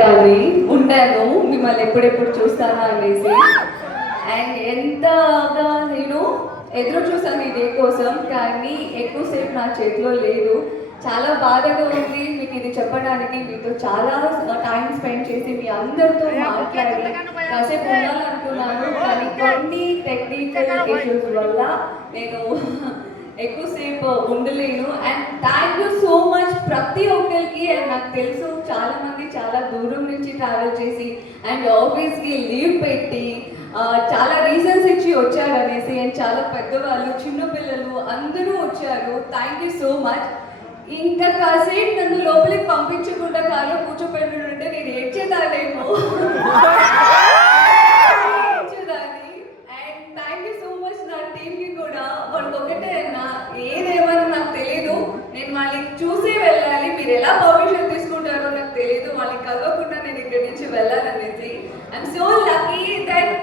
కానీ ఉంటాను మిమ్మల్ని ఎప్పుడెప్పుడు చూస్తానా అనేసి. అండ్ ఎంతగా నేను ఎదురు చూసాను ఈ డే కోసం, కానీ ఎక్కువసేపు నా చేతిలో లేదు. చాలా బాధగా ఉంది మీకు ఇది చెప్పడానికి. మీతో చాలా టైం స్పెండ్ చేసి మీ అందరితో మాట్లాడి కాసేపు ఉండాలనుకున్నాను, కానీ కొన్ని టెక్నికల్ ఇష్యూస్ వల్ల నేను ఎక్కువసేపు ఉండలేను. And thank you so much ప్రతి ఒక్కరికి. అండ్ నాకు తెలుసు చాలా మంది చాలా దూరం నుంచి ట్రావెల్ చేసి అండ్ ఆఫీస్కి లీవ్ పెట్టి చాలా రీజన్స్ ఇచ్చి వచ్చారు అనేసి. అండ్ చాలా పెద్దవాళ్ళు చిన్న పిల్లలు అందరూ వచ్చారు. Thank you so much. ఇంకా కాసేపు నన్ను లోపలికి పంపించకుండా కాలో కూర్చోపెట్టుంటే నేను ఏడ్చేదానేమో. And thank you so much నా టీంకి కూడా. వాళ్ళకి ఒకటే అన్నా, ఏదేమన్నా నాకు తెలియదు, నేను వాళ్ళకి చూసి వెళ్ళాలి. మీరు ఎలా పర్మిషన్ తీసుకుంటారో నాకు తెలియదు, వాళ్ళకి కలవకుండా నేను ఇక్కడి నుంచి వెళ్ళాలనేసి. ఐఎమ్ సో లక్కీ దట్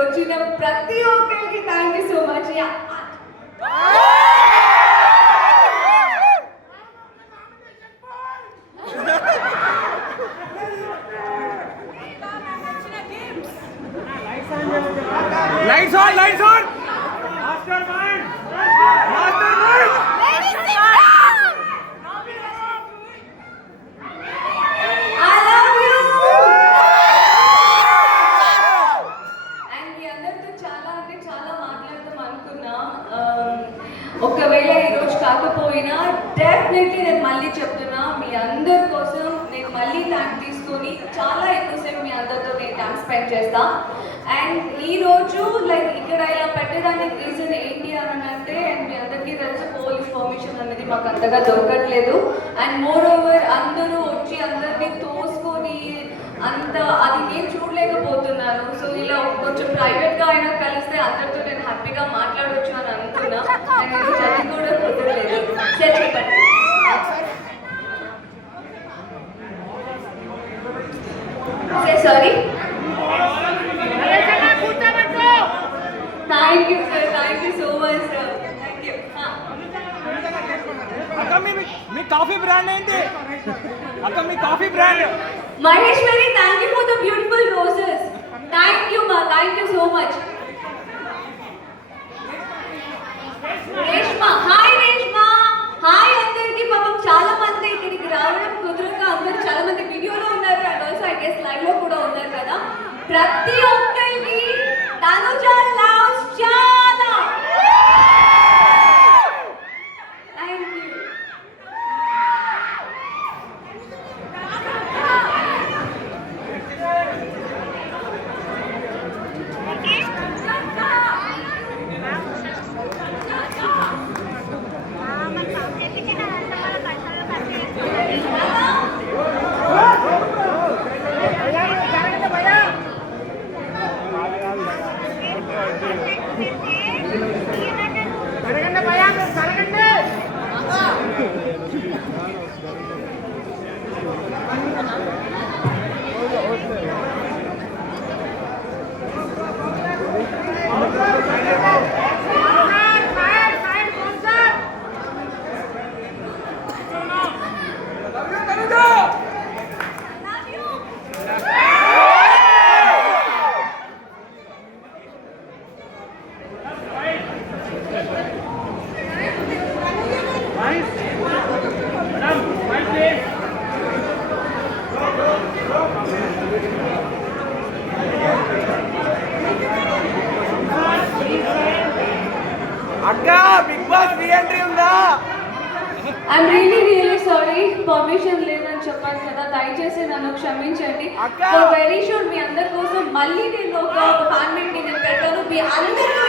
వచ్చిన ప్రతి ఒక్కరికి thank you so much. Lights on, lights on. Mastermind. Mastermind. Ladies and gentlemen. I love you. And మీ అందరితో చాలా అంటే చాలా మాట్లాడదాం అనుకున్నా. ఒకవేళ ఈరోజు కాకపోయినా డెఫినెట్లీ నేను మళ్ళీ చెప్తున్నా, మీ అందరి కోసం నేను మళ్ళీ టైం తీసుకొని చాలా ఎక్కువసేపు మీ అందరితో నేను టైం స్పెండ్ చేస్తా. అండ్ ఈరోజు లైక్ ఇక్కడ ఇలా పెట్టడానికి రీజన్ ఏంటి అని అంటే, అండ్ మీ అందరికీ తెలుసు పోలీస్ పర్మిషన్ అనేది మాకు అంతగా దొరకట్లేదు. అండ్ మోర్ ఓవర్ అందరూ వచ్చి అందరినీ తోసుకొని అంత అది నేను చూడలేకపోతున్నాను. సో ఇలా కొంచెం ప్రైవేట్గా అయినా కలిస్తే అందరితో నేను హ్యాపీగా మాట్లాడవచ్చు అని అనుకున్నా. అండ్ నేను చదివి కూడా కుదరలేదు. సరే చెప్పండి. Sorry. Thank you sir, thank you so much sir, thank you. అక్క మీ కాఫీ బ్రాండ్ ఏంటి? అక్క మీ coffee brand Maheshwari, thank you for the beautiful roses. Thank you ma, thank you so much. Reshma, hi Reshma, hi అందరికి. పాపం చాలా మంది ఇక్కడికి రావడం కుదరక అందరూ చాలా మంది వీడియోలో ఉన్నారు and also I guess live లో కూడా ఉన్నారు కదా. ప్రతి ఒక్కరికి తనుజ లవ్స్ చాలా థ్యాంక్ యూ. అక్క బిగ్ బాస్ రీ ఎంట్రీ ఉందా? I'm really sorry, permission లేదని అని చెప్పాను కదా, దయచేసి నన్ను క్షమించండి. అక్క! వెరీ షూర్ మీ అందరి కోసం మళ్ళీ నేను ఒక ఫ్యాన్ మీట్ నేను పెట్టాను. మీ అందరూ